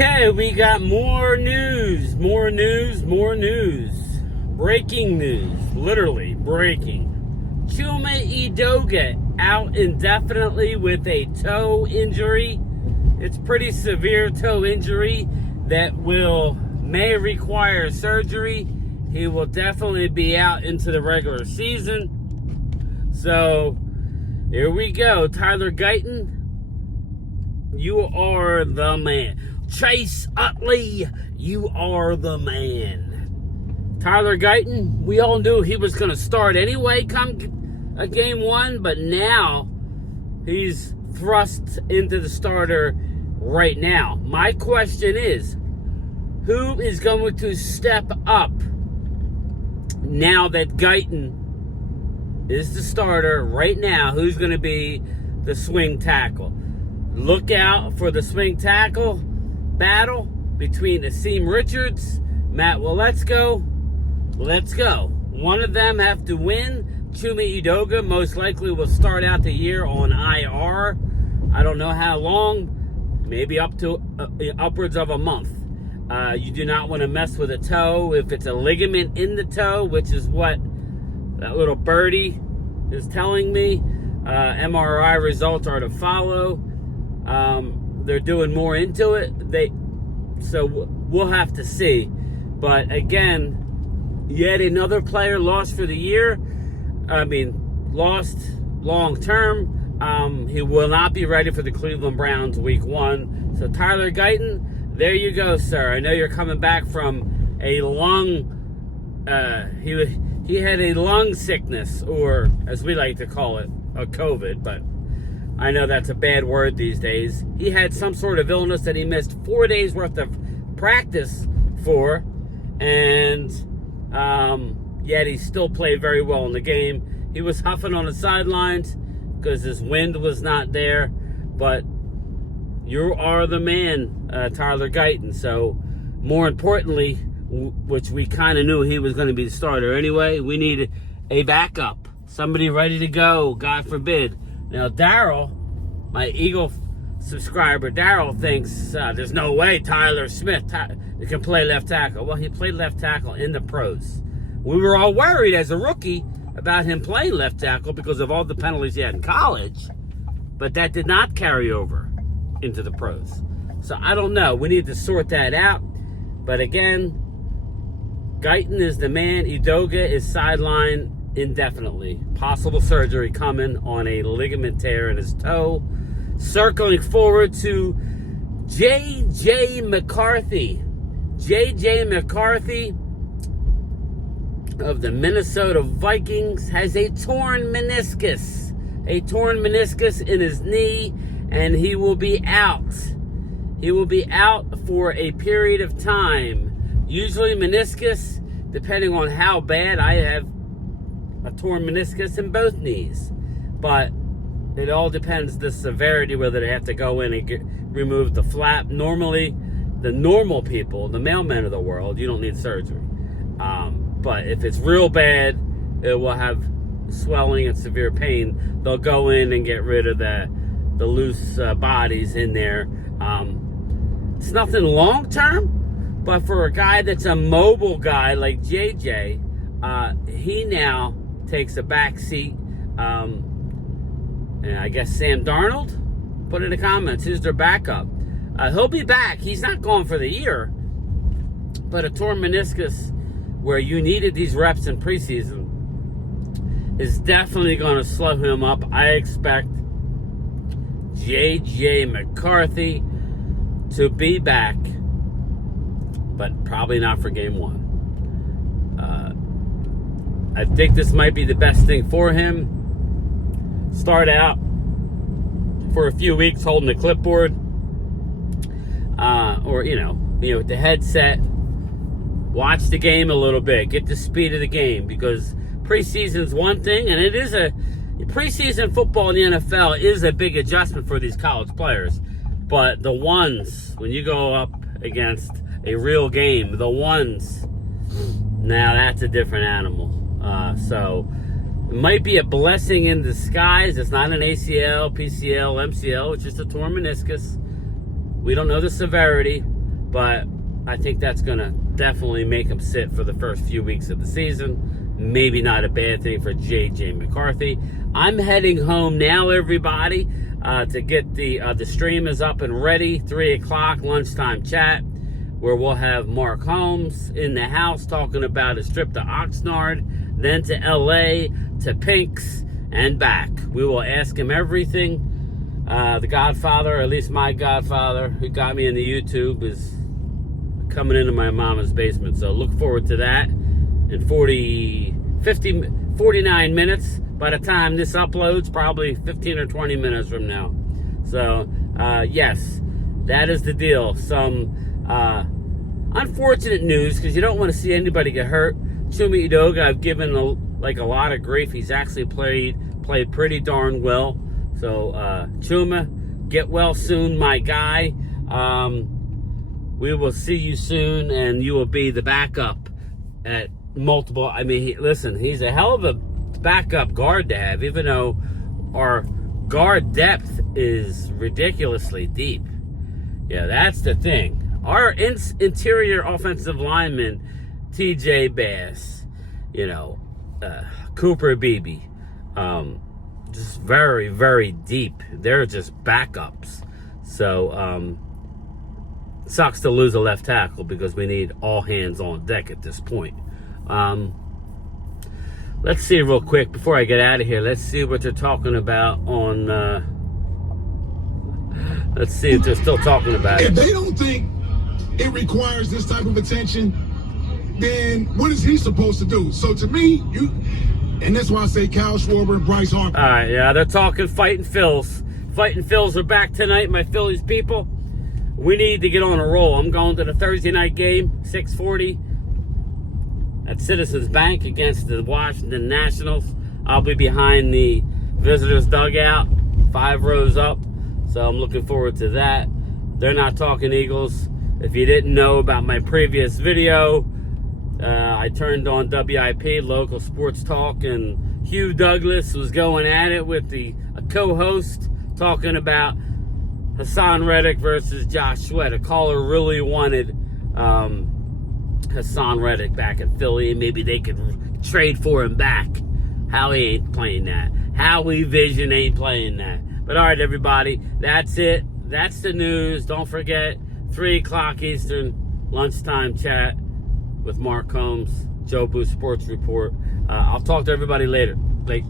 Okay, we got more news. Breaking news, literally breaking. Chuma Edoga out indefinitely with a toe injury. It's pretty severe toe injury that may require surgery. He will definitely be out into the regular season. So here we go. Tyler Guyton, you are the man. Chase Utley, you are the man. Tyler Guyton, we all knew he was going to start anyway come game one, but now he's thrust into the starter right now. My question is, who is going to step up now that Guyton is the starter right now? Who's going to be the swing tackle? Look out for the swing tackle battle between Asim Richards, Matt Waletzko. Let's go. One of them have to win. Chuma Edoga most likely will start out the year on IR. I don't know how long, maybe up to upwards of a month. You do not want to mess with a toe. If it's a ligament in the toe, which is what that little birdie is telling me, MRI results are to follow. They're doing more into it. So we'll have to see. But again, yet another player lost for the year. Lost long term. He will not be ready for the Cleveland Browns week 1. So Tyler Guyton, there you go, sir. I know you're coming back from a lung. He had a lung sickness, or as we like to call it, a COVID, but I know that's a bad word these days. He had some sort of illness that he missed 4 days worth of practice for, and yet he still played very well in the game. He was huffing on the sidelines because his wind was not there, but you are the man, Tyler Guyton. So more importantly, which we kind of knew he was going to be the starter anyway, we needed a backup, somebody ready to go, God forbid. Now, Daryl, my Eagle subscriber, Daryl thinks there's no way Tyler Smith can play left tackle. Well, he played left tackle in the pros. We were all worried as a rookie about him playing left tackle because of all the penalties he had in college, but that did not carry over into the pros. So I don't know. We need to sort that out. But again, Guyton is the man. Edoga is sidelined indefinitely. Possible surgery coming on a ligament tear in his toe. Circling forward to J.J. McCarthy. J.J. McCarthy of the Minnesota Vikings has a torn meniscus. A torn meniscus in his knee, and he will be out. He will be out for a period of time. Usually meniscus, depending on how bad, I have a torn meniscus in both knees. But it all depends the severity, whether they have to go in and remove the flap. Normally, the normal people, the mailmen of the world, you don't need surgery. But if it's real bad, it will have swelling and severe pain. They'll go in and get rid of the loose bodies in there. It's nothing long term, but for a guy that's a mobile guy like JJ, he now takes a back seat. And I guess Sam Darnold, put in the comments, who's their backup? He'll be back. He's not gone for the year, but a torn meniscus where you needed these reps in preseason is definitely going to slow him up. I expect J.J. McCarthy to be back, but probably not for game 1. I think this might be the best thing for him. Start out for a few weeks holding the clipboard, or with the headset. Watch the game a little bit. Get the speed of the game, because preseason's one thing, and it is preseason football in the NFL is a big adjustment for these college players. But the ones, when you go up against a real game, the ones, now that's a different animal. So it might be a blessing in disguise. It's not an ACL, PCL, MCL. It's just a torn meniscus. We don't know the severity. but I think that's going to definitely make him sit for the first few weeks of the season. Maybe not a bad thing for J.J. McCarthy. I'm heading home now, everybody, to get the stream is up and ready. 3 o'clock lunchtime chat, where we'll have Mark Holmes in the house talking about his trip to Oxnard, then to L.A., to Pink's, and back. We will ask him everything. The Godfather, or at least my Godfather, who got me into YouTube, is coming into my mama's basement. So look forward to that in 49 minutes. By the time this uploads, probably 15 or 20 minutes from now. So, yes, that is the deal. Some unfortunate news, because you don't want to see anybody get hurt. Chuma Edoga, I've given a lot of grief. He's actually played pretty darn well. So, Chuma, get well soon, my guy. We will see you soon, and you will be the backup at multiple. I mean, listen, he's a hell of a backup guard to have, even though our guard depth is ridiculously deep. Yeah, that's the thing. Our interior offensive lineman, TJ Bass, Cooper Beebe, just very, very deep. They're just backups. So, sucks to lose a left tackle because we need all hands on deck at this point. Let's see real quick before I get out of here. Let's see what they're talking about on. Let's see if they're still talking about it. If they don't think it requires this type of attention, then what is he supposed to do? So to me, and that's why I say Kyle Schwarber and Bryce Harper. All right, yeah, they're talking Fighting Phils. Fighting Phils are back tonight, my Phillies people. We need to get on a roll. I'm going to the Thursday night game, 6:40 at Citizens Bank against the Washington Nationals. I'll be behind the visitors' dugout, 5 rows up. So I'm looking forward to that. They're not talking Eagles. If you didn't know about my previous video, I turned on WIP, local sports talk, and Hugh Douglas was going at it with a co-host talking about Hassan Reddick versus Josh Sweat. A caller really wanted Hassan Reddick back in Philly, and maybe they could trade for him back. Howie ain't playing that. Howie Vision ain't playing that. But all right, everybody, that's it. That's the news. Don't forget, 3 o'clock Eastern, lunchtime chat with Mark Combs, Joe Boo Sports Report. I'll talk to everybody later. Like.